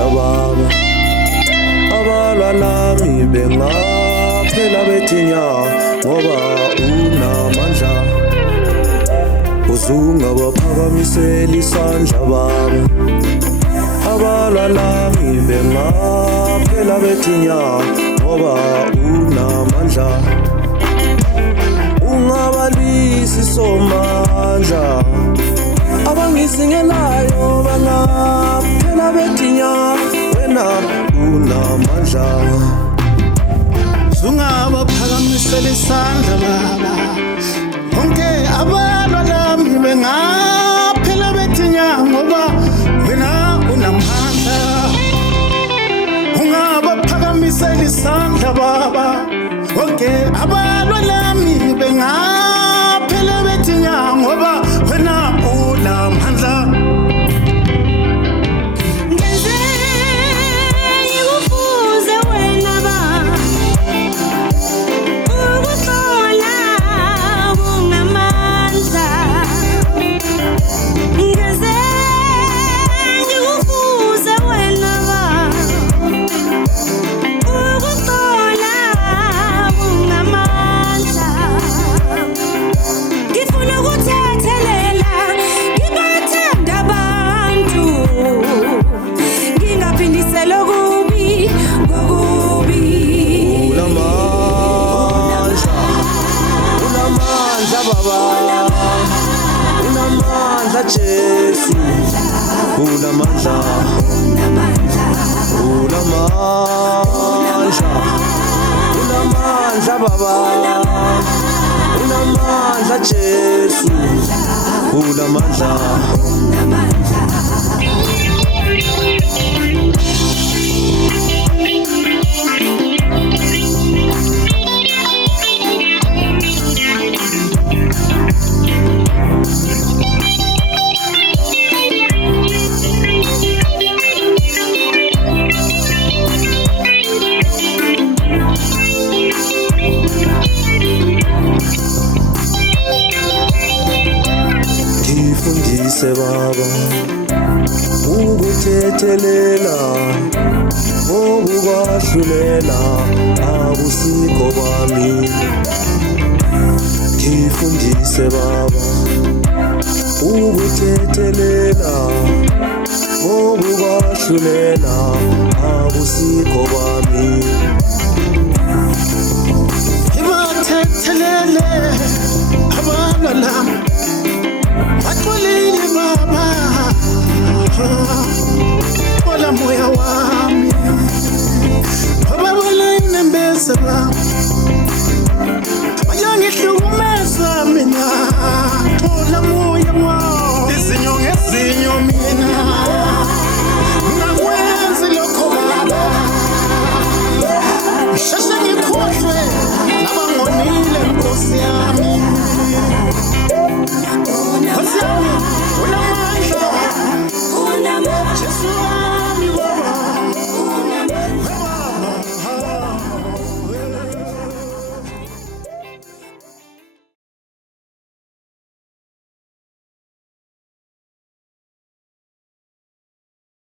isandla baba, abalwa lami bengaphela bethinya ngoba unamandla. Uzungabaphakamisela isandla baba, abalwa lami bengaphela bethinya ngoba unamandla. Ungabalwisi somandla, abangisingelayo bangaphela bethinya wena unamandla. Ungabaphakamisela isandla baba, bonke abalwa lami bengaphela bethinya ngoba wena unamandla. Ungabaphakamisela isandla baba, bonke abalwa lami bengaphela bethinya ngoba wena unamandla. Unamandla Jesu, unamandla, unamandla, unamandla baba, unamandla Jesu, unamandla. Ngifundise baba ukuthethelela ngokukwahlulela akusikho kwami. Ngifundise baba ukuthethelela ngokukwahlulela akusikho kwami. Ngibathethelele abalwa lami baxolile baba, ola moya wami bababona inembeza baba, bayangihlukumeza mina, ola moya wami, izinyo ngezinyo mina ngakwenzi lokho baba, ngisheshe ngikhohlwe nabangonile Nkosi yami. Nkosi yami, unamandla